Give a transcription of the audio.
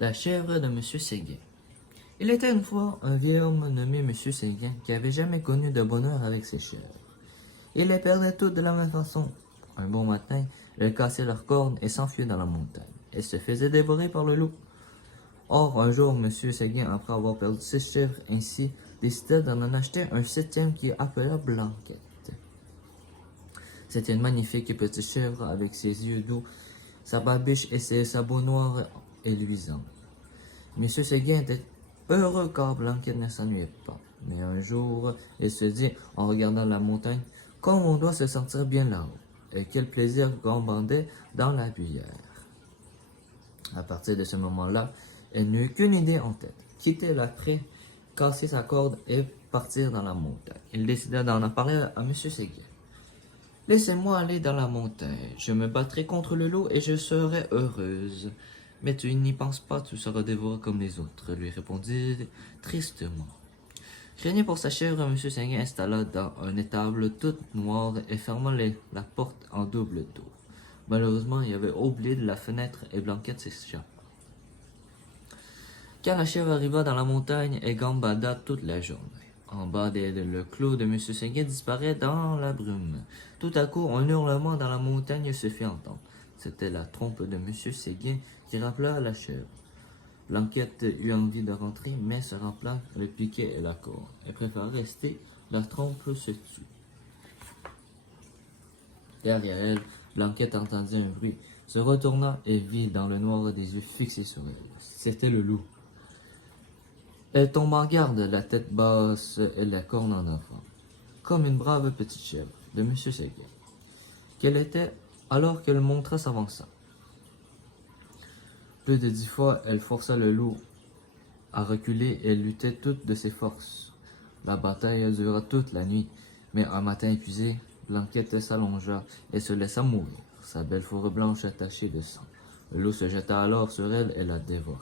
La chèvre de Monsieur Séguin. Il était une fois un vieil homme nommé Monsieur Séguin qui avait jamais connu de bonheur avec ses chèvres. Il les perdait toutes de la même façon. Un bon matin, elles cassaient leurs cornes et s'enfuyaient dans la montagne. Elles se faisaient dévorer par le loup. Or, un jour, Monsieur Séguin, après avoir perdu 6 chèvres ainsi, décida d'en acheter un 7e qui appela Blanquette. C'était une magnifique petite chèvre avec ses yeux doux, sa barbiche et ses sabots noirs et luisants. Monsieur Séguin était heureux car Blanquette ne s'ennuyait pas. Mais un jour, il se dit, en regardant la montagne, comme on doit se sentir bien là-haut, et quel plaisir gambandait dans la bruyère. À partir de ce moment-là, elle n'eut qu'une idée en tête, quitter la prée, casser sa corde et partir dans la montagne. Il décida d'en parler à Monsieur Séguin. Laissez-moi aller dans la montagne, je me battrai contre le loup et je serai heureuse. Mais tu n'y penses pas, tu seras dévoré comme les autres, lui répondit tristement. Craignant pour sa chèvre, M. Séguin installa dans un étable toute noire et ferma la porte en double tour. Malheureusement, il avait oublié de la fenêtre et Blanquette s'échappa. Quand la chèvre arriva dans la montagne, elle gambada toute la journée. En bas d'elle, le clos de M. Séguin disparaît dans la brume. Tout à coup, un hurlement dans la montagne se fit entendre. C'était la trompe de M. Séguin qui rappela la chèvre. Blanquette eut envie de rentrer, mais se rappela le piquet et la corde. Elle préféra rester, la trompe se tut. Derrière elle, Blanquette entendit un bruit, se retourna et vit dans le noir des yeux fixés sur elle. C'était le loup. Elle tomba en garde, la tête basse et la corne en avant, comme une brave petite chèvre de M. Séguin, qu'elle était alors qu'elle montra s'avança. Plus de 10 fois, elle força le loup à reculer et luttait toutes de ses forces. La bataille dura toute la nuit, mais un matin épuisé, Blanquette s'allongea et se laissa mourir, sa belle fourrure blanche attachée de sang. Le loup se jeta alors sur elle et la dévora.